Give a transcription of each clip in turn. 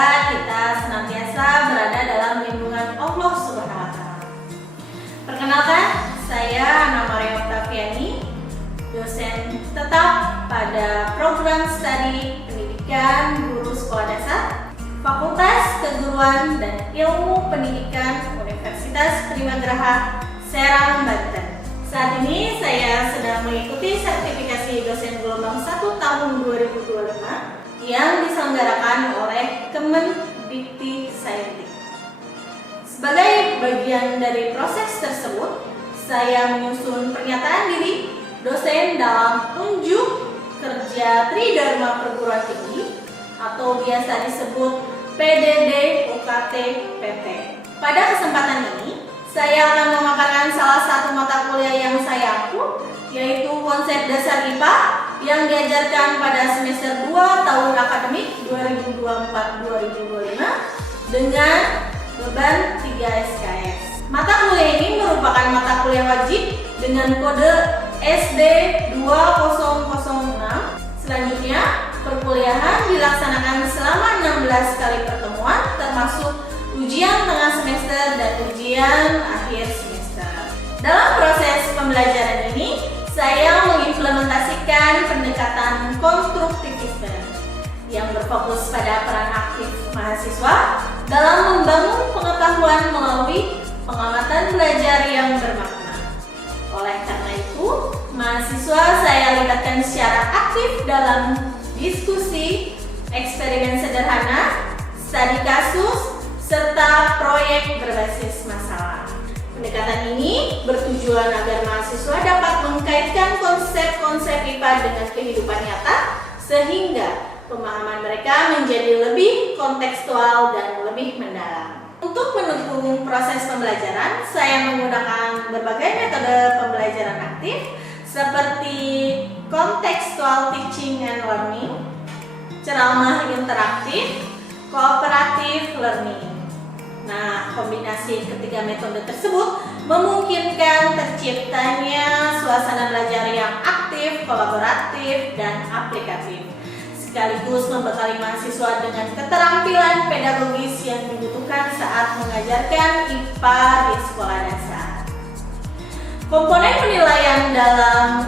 semoga kita senantiasa berada dalam lindungan Allah Subhanahu wa Ta'ala. Perkenalkan, saya Ana Maria Octaviani, dosen tetap pada program studi pendidikan guru sekolah dasar Fakultas Keguruan dan Ilmu Pendidikan Universitas Primageraha, Serang, Banten. Saat ini saya sedang mengikuti sertifikasi dosen gelombang 1 tahun 2025 yang diselenggarakan oleh Kemendikti-Saintek. Sebagai bagian dari proses tersebut, saya menyusun pernyataan diri dosen dalam unjuk kerja Tridharma Perguruan Tinggi atau biasa disebut PDD UKT PT. Pada kesempatan ini, saya akan memaparkan salah satu mata kuliah yang saya ampu, yaitu konsep dasar IPA yang diajarkan pada semester 2 tahun akademik 2024-2025 dengan beban 3 SKS. Mata kuliah ini merupakan mata kuliah wajib dengan kode SD 2006. Selanjutnya, perkuliahan dilaksanakan selama 16 kali pertemuan termasuk ujian tengah semester dan ujian akhir semester. Dalam proses pembelajaran ini, saya mengimplementasikan pendekatan konstruktivisme yang berfokus pada peran aktif mahasiswa dalam membangun pengetahuan melalui pengamatan belajar yang bermakna. Oleh karena itu, mahasiswa saya libatkan secara aktif dalam diskusi, eksperimen sederhana, studi kasus, serta proyek berbasis masalah. Pendekatan ini bertujuan agar mahasiswa dapat mengkaitkan konsep-konsep IPA dengan kehidupan nyata sehingga pemahaman mereka menjadi lebih kontekstual dan lebih mendalam. Untuk mendukung proses pembelajaran, saya menggunakan berbagai metode pembelajaran aktif seperti contextual teaching and learning, ceramah interaktif, cooperative learning. Nah, kombinasi ketiga metode tersebut memungkinkan terciptanya suasana belajar yang aktif, kolaboratif, dan aplikatif, sekaligus membekali mahasiswa dengan keterampilan pedagogis yang dibutuhkan saat mengajarkan IPA di sekolah dasar. Komponen penilaian dalam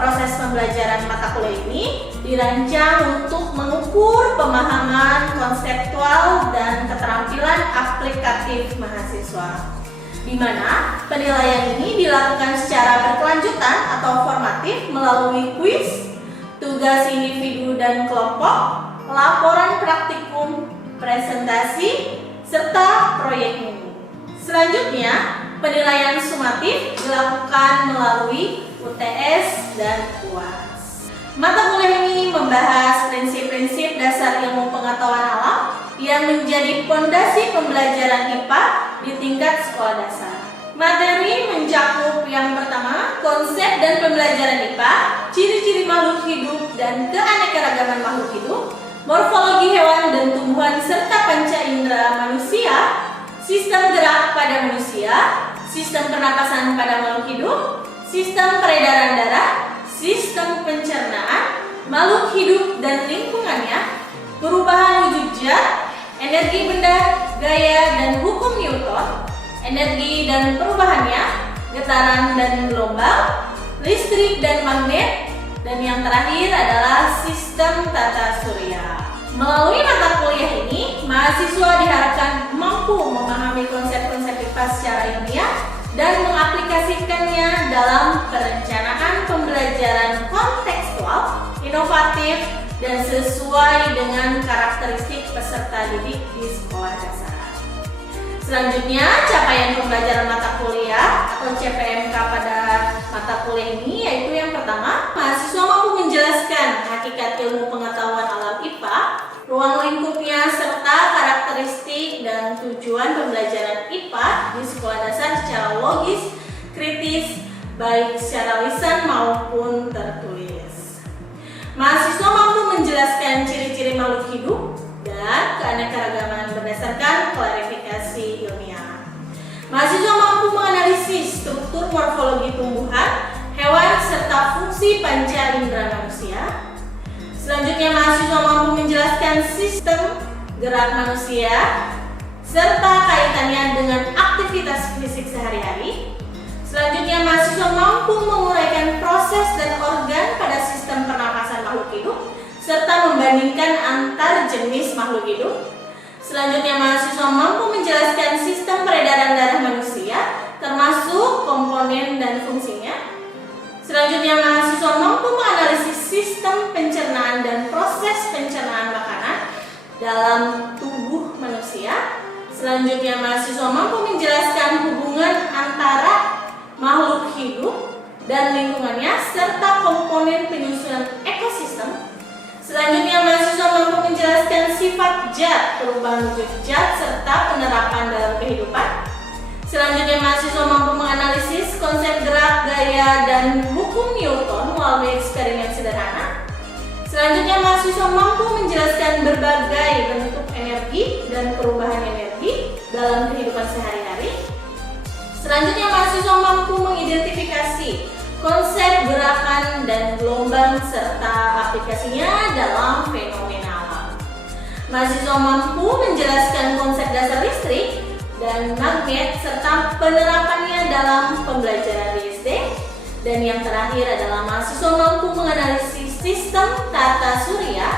proses pembelajaran mata kuliah ini dirancang untuk mengukur pemahaman konseptual dan keterampilan aplikatif mahasiswa, di mana penilaian ini dilakukan secara berkelanjutan atau formatif melalui kuis, tugas individu dan kelompok, laporan praktikum, presentasi, serta proyek minggu. Selanjutnya, penilaian sumatif dilakukan melalui UTS dan UAS. Mata kuliah ini membahas prinsip-prinsip dasar ilmu pengetahuan alam yang menjadi fondasi pembelajaran IPA di tingkat sekolah dasar. Materi mencakup yang pertama, konsep dan pembelajaran IPA, ciri-ciri makhluk hidup dan keanekaragaman makhluk hidup, morfologi hewan dan tumbuhan serta panca indera manusia, sistem gerak pada manusia, sistem pernapasan pada makhluk hidup, sistem peredaran darah, sistem pencernaan, makhluk hidup dan lingkungannya, perubahan wujud zat, energi benda, gaya dan hukum Newton, energi dan perubahannya, getaran dan gelombang, listrik dan magnet, dan yang terakhir adalah sistem tata surya. Melalui mata kuliah ini, mahasiswa diharapkan mampu memahami konsep-konsep IPA secara ilmiah dan mengaplikasikannya dalam perencanaan pembelajaran kontekstual, inovatif, dan sesuai dengan karakteristik peserta didik di sekolah dasar. Selanjutnya, capaian pembelajaran mata kuliah atau CPMK pada mata kuliah ini yaitu yang pertama, mahasiswa mampu menjelaskan hakikat ilmu pengetahuan alam IPA, ruang lingkupnya, serta karakteristik dan tujuan pembelajaran IPA di sekolah dasar secara logis, kritis, baik secara lisan maupun tertulis. Mahasiswa mampu menjelaskan ciri-ciri makhluk hidup dan keanekaragaman berdasarkan klarifikasi ilmiah. Mahasiswa mampu menganalisis struktur morfologi tumbuhan, hewan, serta fungsi panca indera manusia. Selanjutnya, mahasiswa mampu menjelaskan sistem gerak manusia, serta kaitannya dengan aktivitas fisik sehari-hari. Selanjutnya, mahasiswa mampu menguraikan proses dan organ pada sistem pernapasan makhluk hidup, serta membandingkan antar jenis makhluk hidup. Selanjutnya, mahasiswa mampu menjelaskan sistem peredaran darah manusia, termasuk komponen dan fungsinya. Selanjutnya, mahasiswa mampu menganalisis sistem pencernaan dan proses pencernaan makanan dalam tubuh manusia. Selanjutnya, mahasiswa mampu menjelaskan hubungan antara makhluk hidup dan lingkungannya serta komponen penyusunan ekosistem. Selanjutnya, mahasiswa mampu menjelaskan sifat zat, perubahan wujud zat, serta penerapan dalam kehidupan. Selanjutnya, mahasiswa mampu menganalisis konsep gerak, gaya, dan hukum Newton melalui eksperimen sederhana. Selanjutnya, mahasiswa mampu menjelaskan berbagai bentuk energi dan perubahan energi dalam kehidupan sehari-hari. Selanjutnya, mahasiswa mampu mengidentifikasi konsep gerakan dan gelombang serta aplikasinya dalam fenomena alam. Mahasiswa mampu menjelaskan konsep dasar listrik dan magnet serta penerapannya dalam pembelajaran di SD. Dan yang terakhir adalah mahasiswa mampu menganalisis sistem tata surya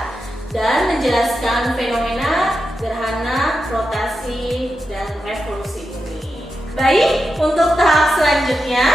dan menjelaskan fenomena gerhana, rotasi, dan revolusi bumi. Baik, untuk tahap selanjutnya,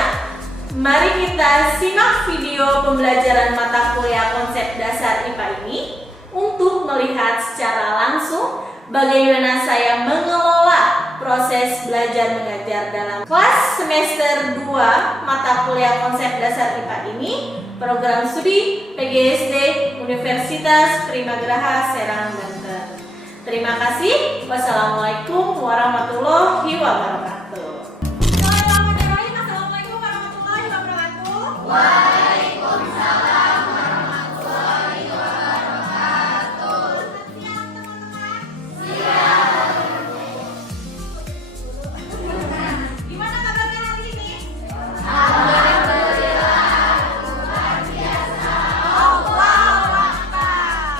mari kita simak video pembelajaran mata kuliah konsep dasar IPA ini untuk melihat secara langsung bagaimana saya mengelola proses belajar mengajar dalam kelas semester 2 mata kuliah konsep dasar IPA ini, program studi PGSD Universitas Primagraha Serang, Banten. Terima kasih. Wassalamualaikum warahmatullahi wabarakatuh. Assalamualaikum warahmatullahi wabarakatuh. Waalaikumsalam warahmatullahi wabarakatuh. Siap teman-teman? Siap. Gimana kabarnya hari ini? Alhamdulillah, luar biasa. Allahu Akbar.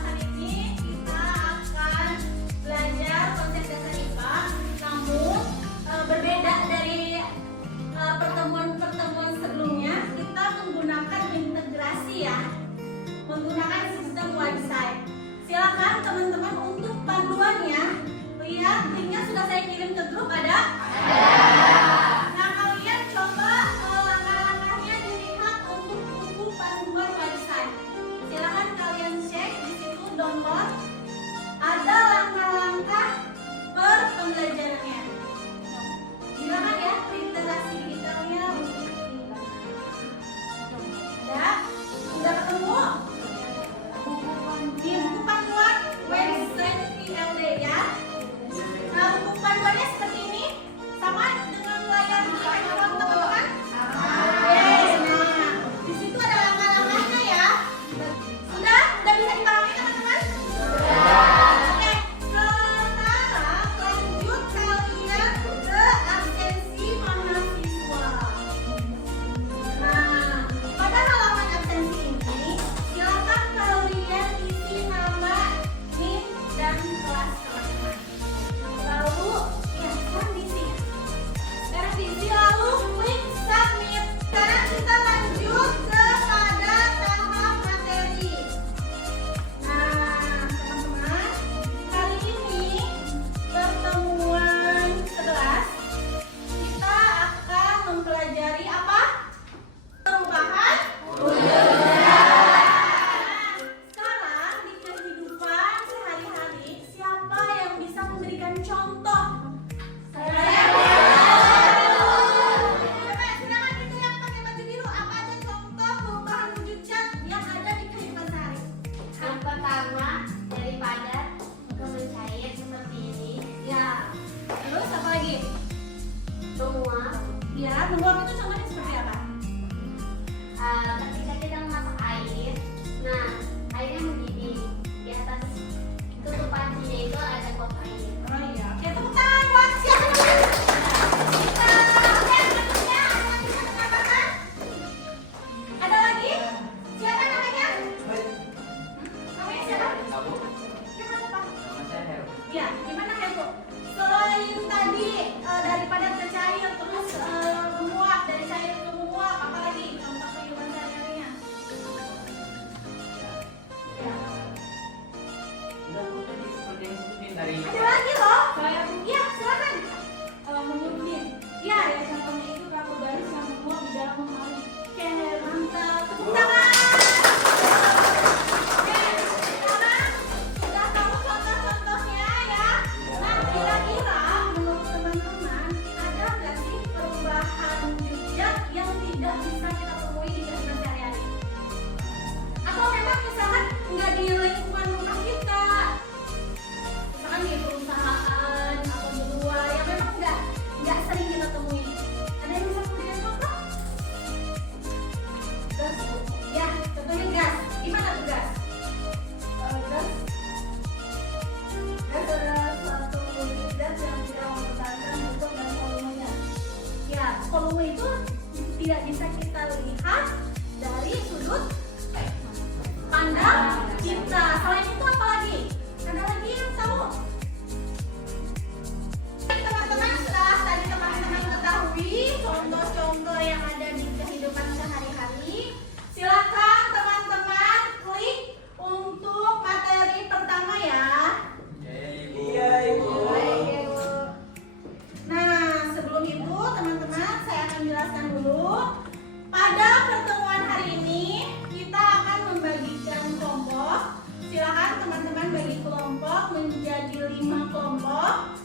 Hari ini kita akan belajar konsep dasar IPA, namun berbeda dari pertemuan-pertemuan sebelumnya. Kita menggunakan integrasi ya, menggunakan sistem website. Silakan teman-teman untuk panduannya, lihat linknya sudah saya kirim ke grup, ada? Nah, kalian coba langkah-langkahnya dilihat untuk buku panduan website. Silakan kalian cek di situ, download. Ada langkah-langkah per pembelajarannya. Silakan ya, literasi digitalnya untuk dilihat. Udah ketemu? Di buku panduan website PLD ya. Nah, buku panduannya seperti ini, sama dengan layar di handphone teman-teman. Oke, nah di situ ada langkah-langkahnya ya. Sudah bisa dipahami teman-teman? Oke, sekarang lanjut kalian ke absensi mahasiswa. Nah, pada halaman absensi ini silakan kalian isi nama, NIM, dan kelas teman-teman. Lalu ya, sekarang diisi. Sekarang diisi lalu klik submit. Sekarang kita lanjut kepada tahap materi. Nah, teman-teman, kali ini pertemuan 11 kita akan mempelajari apa? Perubahan wujud zat. Sekarang di kehidupan sehari-hari, siapa yang bisa memberikan contoh? Saya. Coba silakan itu yang pakai baju biru, apa aja contoh perubahan wujud zat yang ada di kehidupan sehari? Yang pertama, daripada mencair seperti ini, Ya. Terus apa lagi? menguap. Ya, menguap itu contohnya seperti apa? Ketika kita memasak air, nah airnya mendidih. Di atas tutup pancinya itu ada kop air. Oh iya. Oke, tepuk tangan buat siapa? Kita selanjutnya ada lagi yang menambahkan? Ada lagi? Siapa namanya? Namanya siapa? ilmu itu tidak bisa kita lihat dari sudut pandang kita. Selain itu apa lagi? Ada lagi yang tahu? Teman-teman, setelah tadi teman-teman ketahui contoh-contoh yang ada di kehidupan sehari-hari, silakan teman-teman klik untuk materi pertama ya. Iya, Ibu. Nah, sebelum itu teman-teman saya akan jelaskan dulu. Pada pertemuan hari ini kita akan membagikan kelompok. Silakan teman-teman bagi kelompok menjadi 5 kelompok.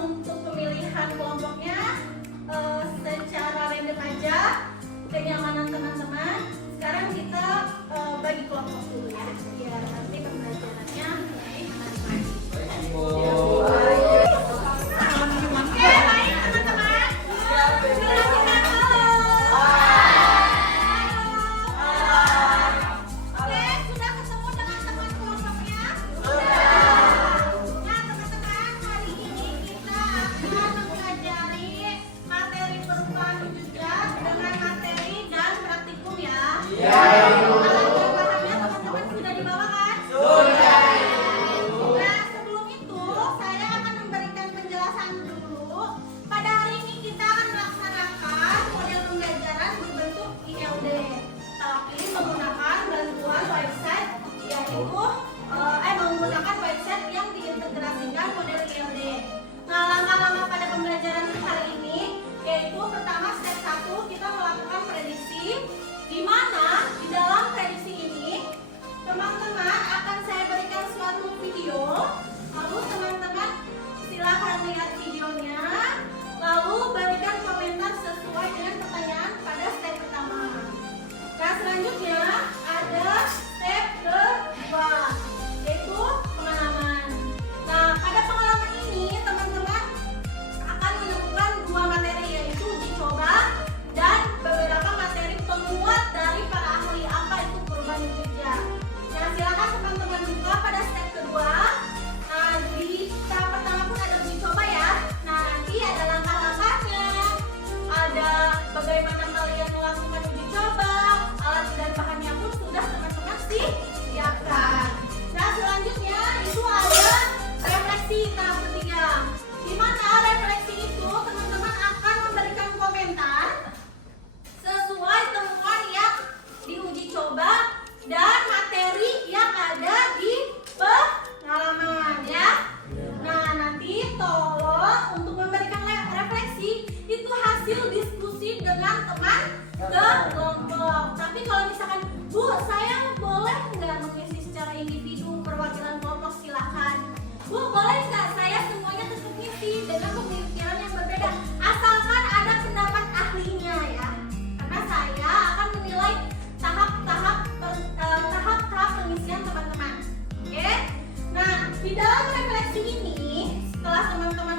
Untuk pemilihan kelompoknya secara random aja, kenyamanan teman-teman. Sekarang kita bagi kelompok dulu ya, biar nanti pembelajarannya lebih menarik. Oke, baik teman-teman. Silakan halo. Oke, sudah ketemu dengan teman kelompoknya? Nah, teman-teman, hari ini kita akan mempelajari materi perubahan juga dengan materi dan praktikum ya. Alat dan bahannya teman-teman sudah dibawa kan? Nah, sebelum itu saya akan memberikan penjelasan dulu. Pada hari ini kita akan melaksanakan model pembelajaran berbentuk ILD, tapi menggunakan bantuan website, yaitu menggunakan website yang diintegrasikan model ILD. Nah, langkah-langkah pada pembelajaran hari ini yaitu pertama step 1 kita melakukan prediksi, di mana di dalam prediksi ini teman-teman akan saya berikan suatu video, lalu teman-teman silahkan lihat videonya, lalu berikan komentar sesuai dengan pertanyaan pada step pertama. Nah, selanjutnya ada step kedua, yaitu pengalaman. Nah, pada pengalaman ini teman-teman akan menemukan 2 materi, yaitu uji coba dan beberapa materi penguat dari para ahli, apa itu perubahan kerja. Nah, silakan teman-teman buka pada step kedua. Nah, di tahap pertama pun ada uji coba ya. Nah, nanti ada langkah-langkahnya, ada bagaimana kalian melakukan uji coba, alat dan bahannya pun sudah teman-teman siapkan. Nah, selanjutnya itu ada refleksi tahap ketiga, di mana refleksi itu teman-teman akan memberikan komentar sesuai temuan yang diuji coba dan materi yang ada di pengalaman ya. Nah, nanti tolong untuk memberikan refleksi itu hasil diskusi dengan teman kelompok. Tapi kalau misalkan Bu, saya boleh nggak mengisi secara individu perwakilan kelompok, silakan. Bu, boleh nggak saya semuanya tetap ngisi dengan pemikiran yang berbeda, asalkan ada pendapat ahlinya ya. Karena saya akan menilai tahap-tahap pengisian teman-teman. Oke? Nah, di dalam refleksi ini setelah teman-teman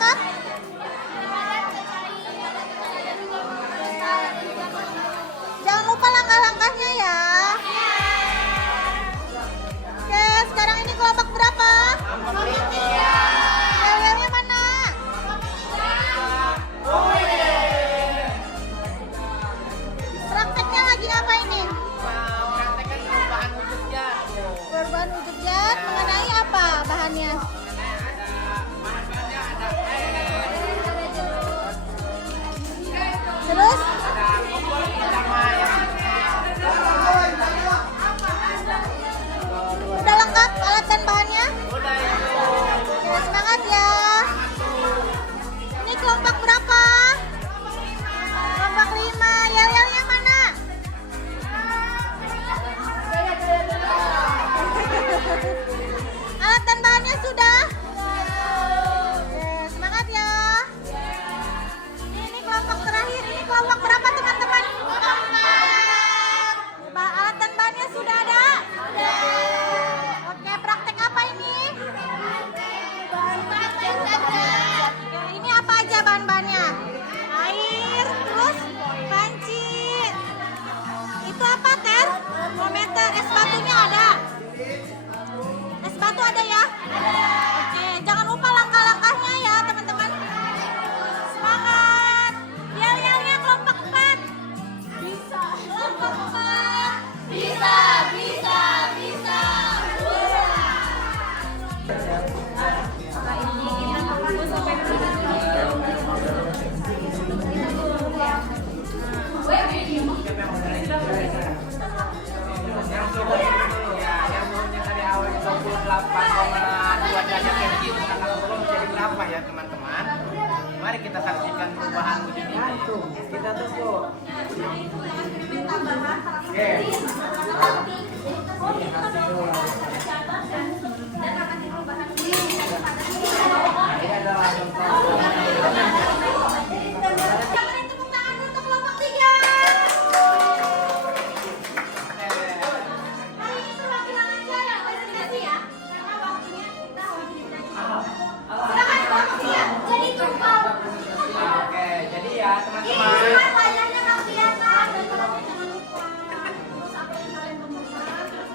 lengkap? Jangan lupa langkah-langkahnya ya. Oke, sekarang ini kelompok berapa? Yel-yelnya mana? Prakteknya lagi apa ini? Perubahan wujud zat mengenai apa bahannya? Terus? Udah lengkap alat dan bahannya? Oke, semangat ya. Ini kelompok berapa? Kelompok 5. Yel-yelnya mana? Alat dan bahannya sudah? Oke, semangat ya. Ini kelompok terakhir. Ini kelompok berapa teman-teman? Alat dan bahannya sudah ada? Oke, praktek apa ini? Oke, ini apa aja bahan-bahannya? Air, terus panci. Itu apa, Ter? Termometer, es batunya ada? Es batu ada ya? Oke, jangan lupa langkah-langkahnya ya teman-teman. Semangat. Yel-yelnya kelompok 4. Bisa. Kelompok 4. Bisa. Ya teman-teman, mari kita saksikan perubahan wujud ini. Kita tunggu. Oke. Ini adalah contoh. Beri tepuk tangan untuk kelompok 3. Hari ini perwakilan aja yang presentasi ya, karena waktunya kita silakan kelompok 3. Jadi tumpang. Oke, jadi ya teman-teman. Ini wajahnya nggak kelihatan dan kalau jangan lupa terus apa yang kalian temukan terus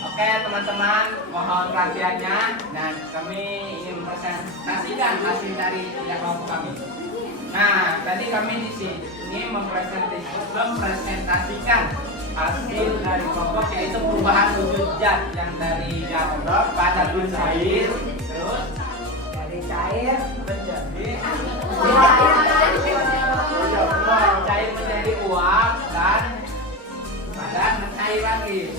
Oke teman-teman, mohon perhatiannya dan kami ingin mempresentasikan hasil dari kelompok kami. Nah, tadi kami di sini mempresentasikan hasil dari kelompok yaitu perubahan wujud zat yang dari zat pada cair, terus dari cair menjadi cair menjadi uap dan padat mencair lagi.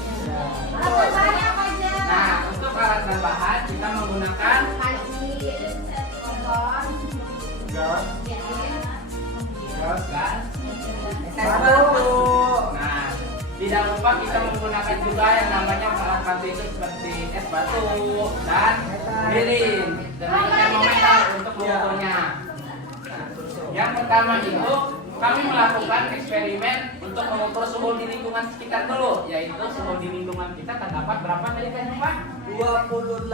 alat bahannya apa aja? Nah, untuk alat dan bahan kita menggunakan gas kan? Nah, tidak lupa kita menggunakan juga yang namanya alat bantu itu seperti es batu dan lilin dan termometer untuk mengukurnya. Nah, yang pertama itu kami melakukan eksperimen untuk mengukur suhu di lingkungan sekitar dulu, yaitu suhu di lingkungan kita terdapat berapa tadi kan Pak? 28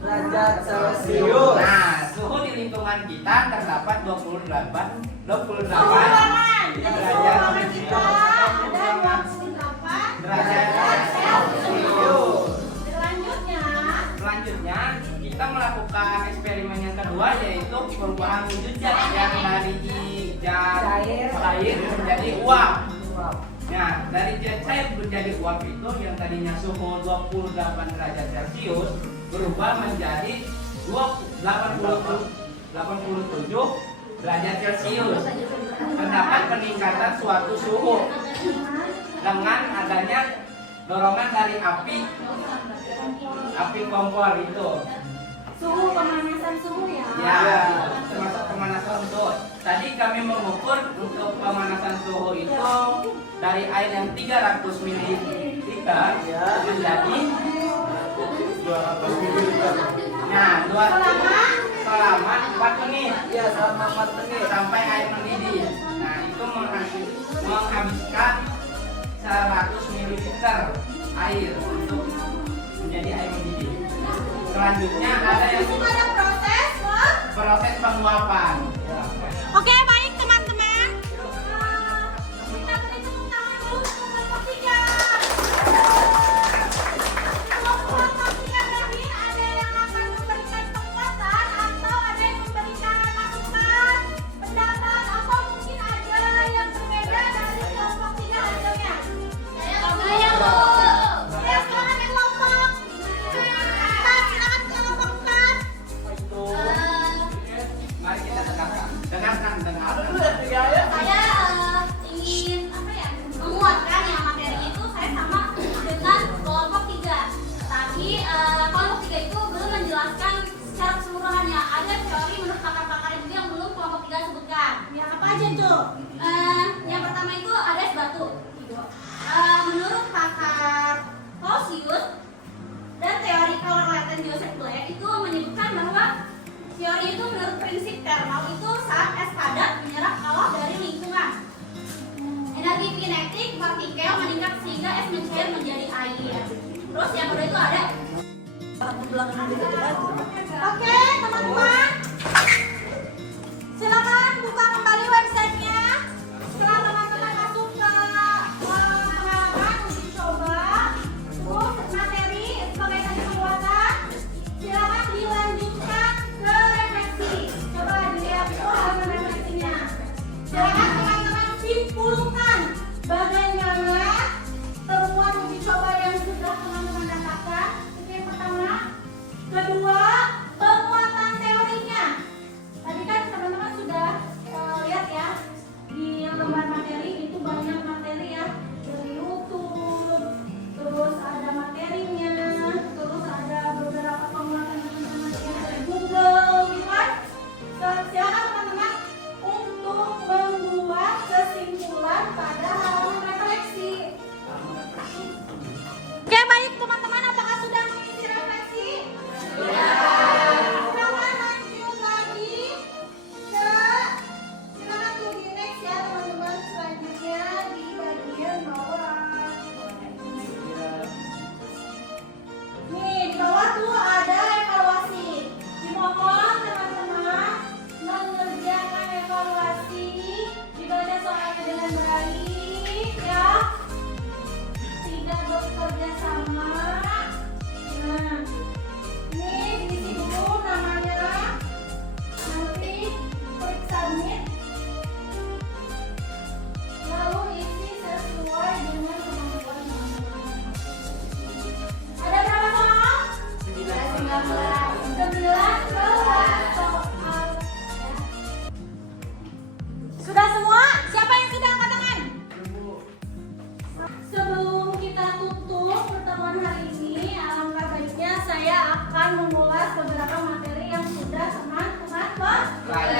derajat Celcius. Nah, suhu di lingkungan kita terdapat 28 Ruangan. Jadi derajat ruangan kita ada 28 derajat Celcius. Selanjutnya kita melakukan eksperimen yang kedua yaitu perubahan wujud zat yang dari zat cair menjadi uap. Nah, dari zat cair menjadi uap itu yang tadinya suhu 28 derajat Celcius berubah menjadi 87 derajat Celcius. Terdapat peningkatan suatu suhu dengan adanya dorongan dari api kompor itu. Suhu pemanasan suhu ya. Ya, termasuk pemanasan suhu. Tadi kami mengukur untuk pemanasan suhu itu dari air yang 300 ml menjadi 200 ml. Nah, selama 4 menit. Ya, selama 4 menit Sampai air mendidih. Nah, itu menghabiskan 100 ml air untuk menjadi air mendidih. selanjutnya ada yang Itu ada proses proses penguapan. Oke, baik teman-teman. Kita beri tepuk tangan dulu untuk kelompok 3. Kelompok 3 tadi ada yang akan memberikan penguatan atau ada yang memberikan masukan, pendapat, atau mungkin ada yang berbeda dari kelompok 3 hasilnya. Saya Bu. Ya, silakan yang kelompok. Silakan kelompok 4. Mari kita dengarkan. Saya ingin apa ya? Menguatkan yang materinya itu saya sama dengan kelompok 3. Tapi kelompok 3 itu belum menjelaskan secara keseluruhannya. Ada teori menurut pakar-pakar juga yang belum kelompok 3 sebutkan. Ya, apa aja tuh? Yang pertama itu ada es batu. Menurut pakar Clausius dan teori Color Joseph Black itu menyebutkan bahwa teori itu menurut prinsip thermal itu saat es padat menyerap kalor dari lingkungan. Energi kinetik partikel meningkat sehingga es mencair menjadi air. Terus yang kedua itu ada Oke, teman-teman. Silakan buka kembali websitenya. Setelah teman-teman masuk ke pengalaman uji coba, terus materi sebagai tadi penguatan, silakan dilanjutkan ke refleksi. Coba dilihat itu halaman refleksinya. Silakan teman-teman simpulkan bagaimana temuan uji coba yang sudah teman-teman dapatkan. Itu yang pertama. Kedua, penguatan teorinya. Tadi kan teman-teman sudah lihat ya di lembar materi itu banyak materi ya, dari YouTube, terus ada materinya, terus ada beberapa penguatan teman-teman yang dari Google, gitu kan? Silakan teman-teman untuk membuat kesimpulan pada halaman refleksi. Oke, baik teman-teman, apakah sudah mengisi refleksi? Silakan lanjut lagi ke silakan to the next ya teman-teman, selanjutnya di bagian bawah. Nih di bawah tuh ada evaluasi. Dimohon teman-teman mengerjakan evaluasi, dibaca soalnya dengan baik ya. Tidak bekerja sama. Nah, ini diisi dulu namanya, nanti klik submit, lalu isi sesuai dengan kemampuan teman-teman. Ada berapa soal? 19 soal. Sudah semua? Siapa yang sudah angkat tangan? Sebelum kita tutup pertemuan hari ini, alangkah baiknya saya akan mengulas beberapa materi yang sudah teman-teman pelajari.